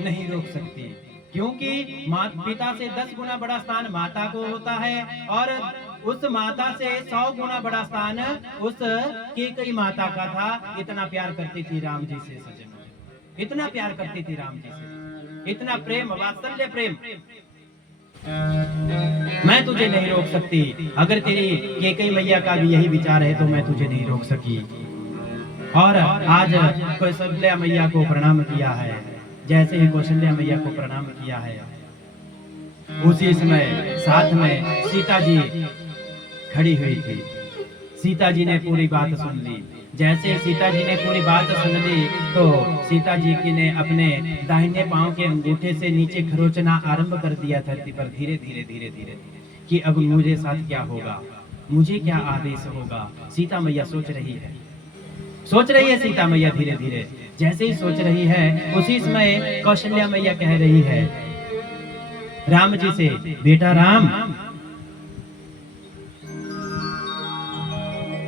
नहीं रोक सकती, क्योंकि पिता से 10 गुना बड़ा स्थान माता को होता है, और उस माता से 100 गुना बड़ा स्थान उस कैकेयी माता का था। इतना प्यार करती थी राम जी से सज्जनों, इतना प्यार करती थी राम जी से, इतना प्रेम, वात्सल्य प्रेम। मैं तुझे नहीं रोक सकती। अगर तेरी कैकेयी मैया का भी यही विचार है तो मैं तुझे नहीं रोक सकी। और आज कौशल्या मैया को प्रणाम किया है। जैसे ही कौशल्या मैया को प्रणाम किया है, उसी समय साथ में सीता जी खड़ी हुई थी। सीता जी ने पूरी बात सुन ली। जैसे सीता जी ने पूरी बात सुन ली तो सीता जी की ने अपने दाहिने पांव के अंगूठे से नीचे खरोचना आरंभ कर दिया धरती पर, धीरे धीरे धीरे धीरे कि अब मुझे साथ क्या होगा, मुझे क्या आदेश होगा। सीता मैया सोच रही है, सोच रही है सीता मैया धीरे धीरे। जैसे ही सोच रही है उसी समय कौशल्या मैया कह रही है राम जी से, बेटा राम,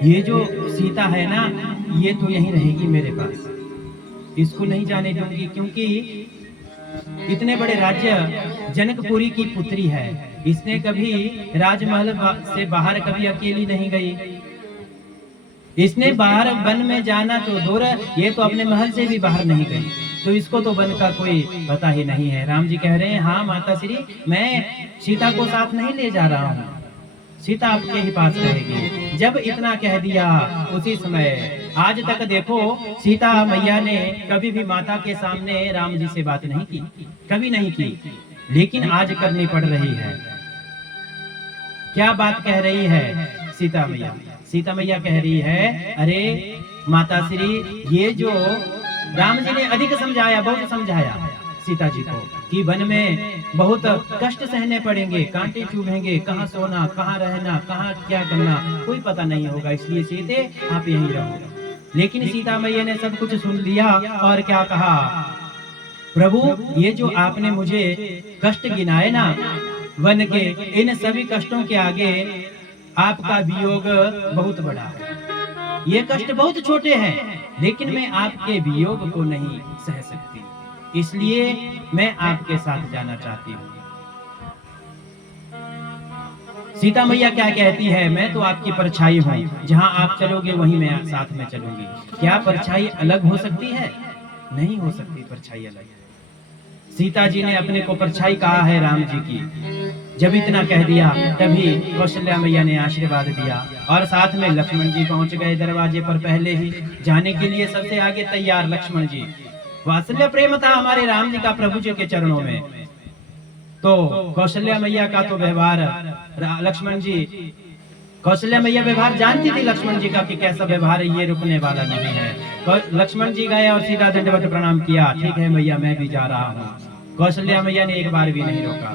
ये जो सीता है ना, ये तो यहीं रहेगी मेरे पास, इसको नहीं जाने दूंगी, क्योंकि इतने बड़े राज्य जनकपुरी की पुत्री है। इसने कभी राजमहल से बाहर कभी अकेली नहीं गई। इसने बाहर वन में जाना तो दूर, ये तो अपने महल से भी बाहर नहीं गई, तो इसको तो वन का कोई पता ही नहीं है। राम जी कह रहे हैं, हाँ माता श्री, मैं सीता को साथ नहीं ले जा रहा हूँ, सीता आपके ही पास रहेगी। जब इतना कह दिया उसी समय, आज तक देखो सीता मैया ने कभी भी माता के सामने राम जी से बात नहीं की, कभी नहीं की, लेकिन आज करनी पड़ रही है। क्या बात कह रही है सीता मैया? सीता मैया कह रही है, अरे माता श्री, ये जो राम जी ने अधिक समझाया, बहुत समझाया सीता जी को कि वन में बहुत कष्ट सहने पड़ेंगे, कांटे चुभेंगे, कहाँ सोना, कहाँ रहना, कहाँ क्या करना, कोई पता नहीं होगा, इसलिए सीते आप यहीं रहो। लेकिन सीता मैया ने सब कुछ सुन लिया और क्या कहा, प्रभु ये जो आपने मुझे कष्ट गिनाए ना वन के, इन सभी कष्टों के आगे आपका वियोग बहुत बड़ा है। ये कष्ट बहुत छोटे हैं, लेकिन मैं आपके वियोग को नहीं सह सकती, इसलिए मैं आपके साथ जाना चाहती हूँ। सीता मैया क्या कहती है, मैं तो आपकी परछाई हूँ, जहाँ आप चलोगे वहीं मैं साथ में चलूंगी। क्या परछाई अलग हो सकती है? नहीं हो सकती परछाई अलग। सीता जी ने अपने को परछाई कहा है राम जी की। जब इतना कह दिया तभी कौशल्या मैया ने आशीर्वाद दिया और साथ में लक्ष्मण जी पहुंच गए दरवाजे पर, पहले ही जाने के लिए सबसे आगे तैयार लक्ष्मण जी। वात्सल्य प्रेम था हमारे राम जी का प्रभु जी के चरणों में। तो कौशल्या मैया का तो व्यवहार लक्ष्मण जी, कौशल्या मैया व्यवहार जानती थी लक्ष्मण जी का कि कैसा व्यवहार है, ये रुकने वाला नहीं है। लक्ष्मण जी गए और सीधा दंडवत प्रणाम किया, ठीक है मैया मैं भी जा रहा हूँ। कौशल्या मैया ने एक बार भी नहीं रोका,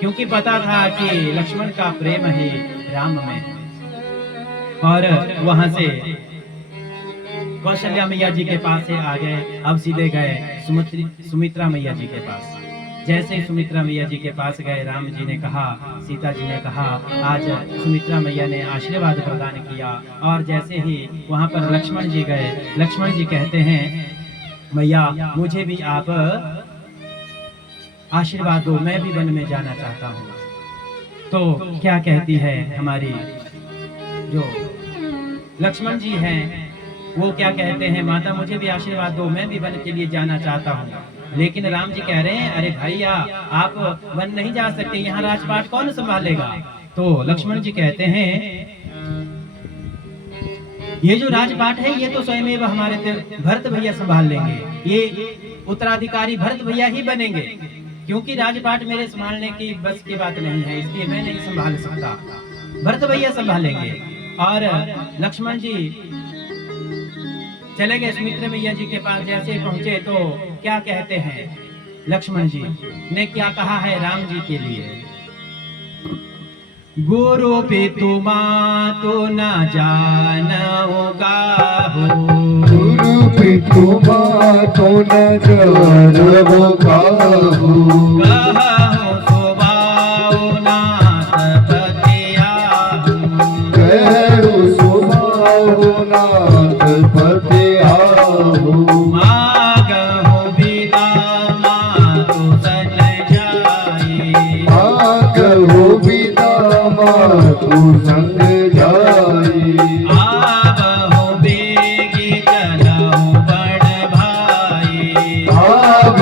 क्योंकि पता था कि लक्ष्मण का प्रेम है राम में। और वहां से कौशल्या मैया जी के पास से आ गए, अब सीधे गए सुमित्रा मैया जी के पास। जैसे ही सुमित्रा मैया जी के पास गए, राम जी ने कहा, सीता जी ने कहा, आज सुमित्रा मैया ने आशीर्वाद प्रदान किया। और जैसे ही वहां पर लक्ष्मण जी गए, लक्ष्मण जी कहते हैं, मैया मुझे भी आप आशीर्वाद दो, मैं भी वन में जाना चाहता हूँ। तो क्या कहती है हमारी जो लक्ष्मण जी हैं, वो क्या कहते हैं, माता मुझे भी आशीर्वाद दो, मैं भी वन के लिए जाना चाहता हूँ। लेकिन राम जी कह रहे हैं, अरे भैया आप वन नहीं जा सकते, यहाँ राजपाट कौन संभालेगा? तो लक्ष्मण जी कहते हैं, ये जो राजपाट है ये तो स्वयं हमारे भरत भैया संभाल लेंगे, ये उत्तराधिकारी भरत भैया ही बनेंगे, क्योंकि राजपाट मेरे संभालने की बस की बात नहीं है, इसलिए मैं नहीं संभाल सकता, भरत भैया संभालेंगे। और लक्ष्मण जी चले गए सुमित्रा मैया जी के पास। जैसे पहुंचे तो क्या कहते हैं, लक्ष्मण जी ने क्या कहा है राम जी के लिए, गुरु पितु मातु न जानोगा हो, गुरु पितु मातु न जानोगा हो, कहु सुबाऊ नाथ पतिया हो, कहु सुबाऊ नाथ पतिया हो, मागहु बिदा मात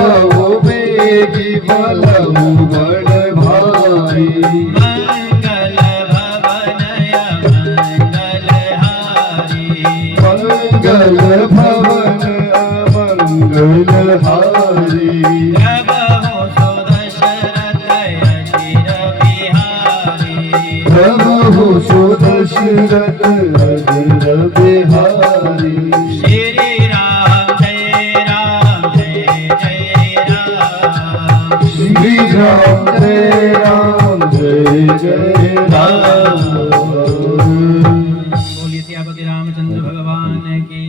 जाओ बेगी बलहु बड़ भारी मंगल भवनय मंगलहारी मंगल भवन मंगलहारी प्रभु सुदशरथ अचिर बिहारी प्रभु सुदशरथ अचिर बिहारी श्री राम जय राम जय जय राम श्री राम जय राम जय जय राम। बोलिए सियापति रामचंद्र भगवान की।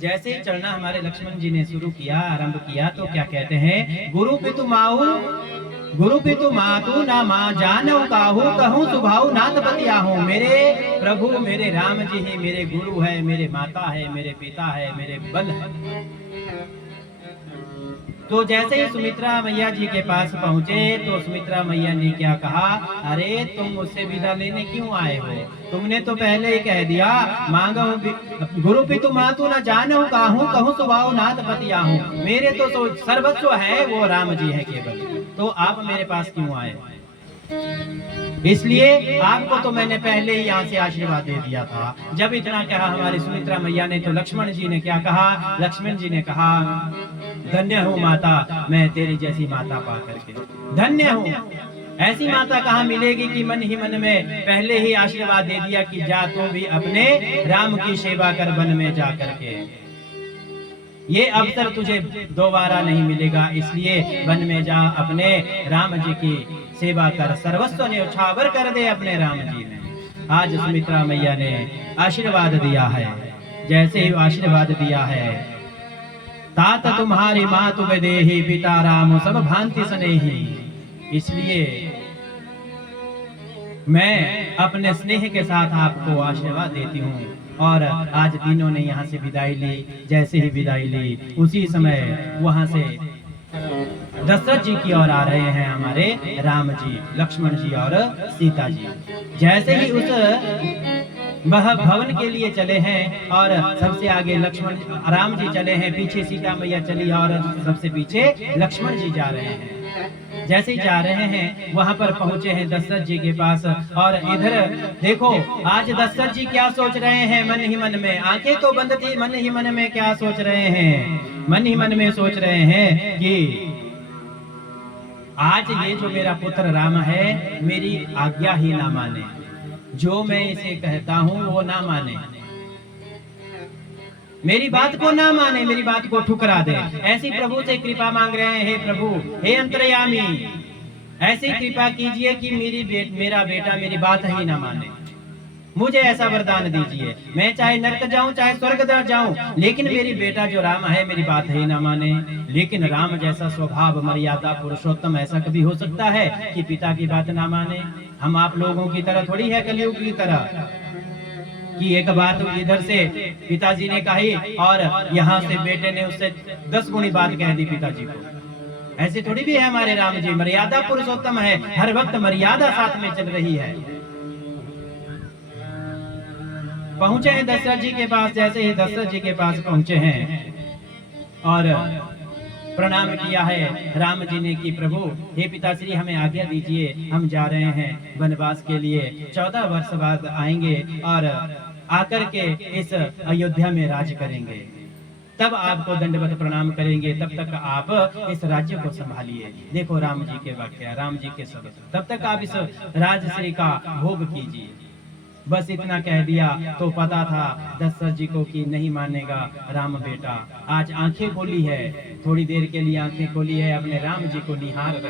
जैसे ही चलना हमारे लक्ष्मण जी ने शुरू किया, आरंभ किया, तो क्या कहते हैं, गुरु पितु मातु ना माँ जानव काहू कहूँ सुभाऊ नाथ बतियाहू। मेरे प्रभु मेरे राम जी ही मेरे गुरु है, मेरे माता है, मेरे पिता है, मेरे बल है। तो जैसे ही सुमित्रा मैया जी के पास पहुंचे तो सुमित्रा मैया ने क्या कहा, अरे तुम मुझसे विदा लेने क्यों आए हो? तुमने तो पहले ही कह दिया, मांगो गुरु पितु मातु न जानहु काहू कहूँ सुभाऊ नाथ पतियाहू। मेरे तो सर्वस्व है वो राम जी है केवल, तो आप मेरे पास क्यों आए? इसलिए आपको तो मैंने पहले ही यहाँ से आशीर्वाद दे दिया था। जब इतना कहा हमारी सुमित्रा मैया ने, तो लक्ष्मण जी ने क्या कहा? लक्ष्मण जी ने कहा, धन्य हूँ माता, मैं तेरी जैसी माता पा करके धन्य हूँ। ऐसी माता कहाँ मिलेगी कि मन ही मन में पहले ही आशीर्वाद दे दिया कि जा तू भी अपने राम की सेवा कर वन में जा करके। ये अवसर तुझे दोबारा नहीं मिलेगा, इसलिए वन में जा अपने राम जी की सेवा कर, सर्वस्व न्यौछावर कर दे अपने राम जी ने। आज सुमित्रा मैया ने आशीर्वाद दिया है। जैसे ही आशीर्वाद दिया है, तात तुम्हारी मातु देहि पिता राम सब भांति स्नेही। इसलिए मैं अपने स्नेह के साथ आपको आशीर्वाद देती हूँ। और आज तीनों ने यहाँ से विदाई ली। जैसे ही विदाई ली, उसी समय वहां से दशरथ जी की ओर आ रहे हैं हमारे राम जी, लक्ष्मण जी और सीता जी। जैसे ही उस भवन के लिए चले हैं और सबसे आगे राम जी चले हैं, पीछे सीता मैया चली और सबसे पीछे लक्ष्मण जी जा रहे हैं। जैसे ही जा रहे हैं, वहां पर पहुंचे हैं दशरथ जी के पास। और इधर देखो, आज दशरथ जी क्या सोच रहे हैं मन ही मन में, आंखें तो बंद थी, मन ही मन में क्या सोच रहे हैं? मन ही मन में सोच रहे हैं कि आज ये जो मेरा पुत्र राम है, मेरी आज्ञा ही ना माने, जो मैं इसे कहता हूँ वो ना माने, मेरी बात को ना माने, मेरी बात को ठुकरा दे। ऐसी प्रभु से कृपा मांग रहे हैं, हे प्रभु, हे अंतर्यामी, ऐसी कृपा कीजिए कि मेरा बेटा मेरी बात ही ना माने। मुझे ऐसा वरदान दीजिए, मैं चाहे नरक जाऊं चाहे स्वर्ग जाऊं, लेकिन मेरी बेटा जो राम है मेरी बात ही ना माने। लेकिन राम जैसा स्वभाव, मर्यादा, पुरुषोत्तम, ऐसा कभी हो सकता है कि पिता की बात ना माने? हम आप लोगों की तरह थोड़ी है, कलयुग की तरह, कि एक बात इधर से पिताजी ने कही और यहाँ से बेटे ने उससे 10 गुनी बात कह दी पिताजी को। ऐसे थोड़ी भी है हमारे राम जी, मर्यादा पुरुषोत्तम है, हर वक्त मर्यादा साथ में चल रही है। पहुंचे हैं दशरथ जी के पास। जैसे ही दशरथ जी के पास पहुंचे हैं और प्रणाम किया है राम जी ने कि प्रभु, हे पिताश्री, हमें आज्ञा दीजिए, हम जा रहे हैं वनवास के लिए, 14 वर्ष बाद आएंगे और आकर के इस अयोध्या में राज करेंगे, तब आपको दंडवत प्रणाम करेंगे, तब तक आप इस राज्य को संभालिए। देखो राम जी के वाक्य, राम जी के शब्द, तब तक आप इस राजश्री का भोग कीजिए। बस इतना कह दिया तो पता था दशरथ जी को कि नहीं मानेगा राम बेटा। आज आंखें खोली है, थोड़ी देर के लिए आंखें खोली है, अपने राम जी को निहार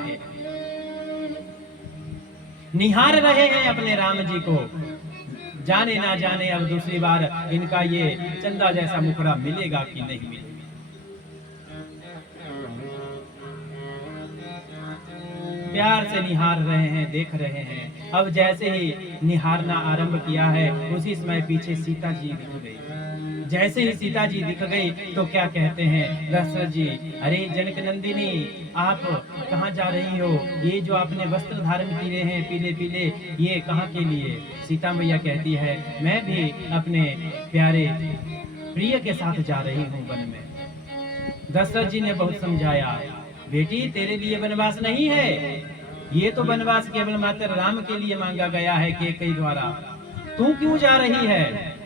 रहे हैं अपने राम जी को। जाने ना जाने अब दूसरी बार इनका ये चंदा जैसा मुखड़ा मिलेगा कि नहीं मिलेगा। प्यार से निहार रहे हैं, देख रहे हैं। अब जैसे ही निहारना आरंभ किया है, उसी समय पीछे सीता जी दिख गई। जैसे ही सीता जी दिख गई तो क्या कहते हैं दशरथ जी, अरे जनक नंदिनी, आप कहाँ जा रही हो? ये जो आपने वस्त्र धारण किए हैं पीले पीले, ये कहाँ के लिए? सीता मैया कहती है, मैं भी अपने प्यारे प्रिय के साथ जा रही हूँ वन में। दशरथ जी ने बहुत समझाया, बेटी तेरे लिए वनवास नहीं है, ये तो वनवास केवल मात्र राम के लिए मांगा गया है कैकेयी द्वारा। तू क्यों जा रही है?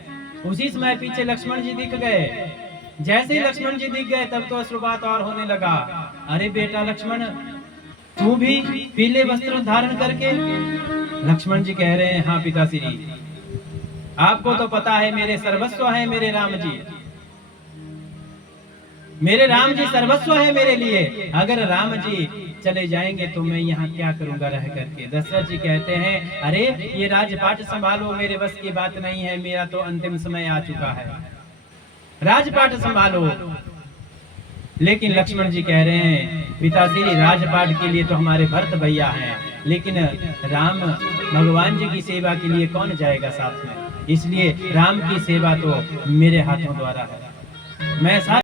उसी समय पीछे लक्ष्मण जी दिख गए। जैसे ही लक्ष्मण जी दिख गए तब तो अश्रुपात और होने लगा। अरे बेटा लक्ष्मण, तू भी पीले वस्त्र धारण करके? लक्ष्मण जी कह रहे हैं, हाँ पिताश्री, आपको तो पता है मेरे सर्वस्व है मेरे राम जी, मेरे राम जी सर्वस्व है मेरे लिए। अगर राम जी चले जाएंगे तो मैं यहाँ क्या करूंगा रह करके। दशरथ जी कहते हैं, अरे ये राजपाट संभालो, मेरे बस की बात नहीं है, मेरा तो अंतिम समय आ चुका है, राजपाट संभालो। लेकिन लक्ष्मण जी कह रहे हैं, पिताश्री राजपाट के लिए तो हमारे भरत भैया हैं, लेकिन राम भगवान जी की सेवा के लिए कौन जाएगा साथ में, इसलिए राम की सेवा तो मेरे हाथों द्वारा है। मैं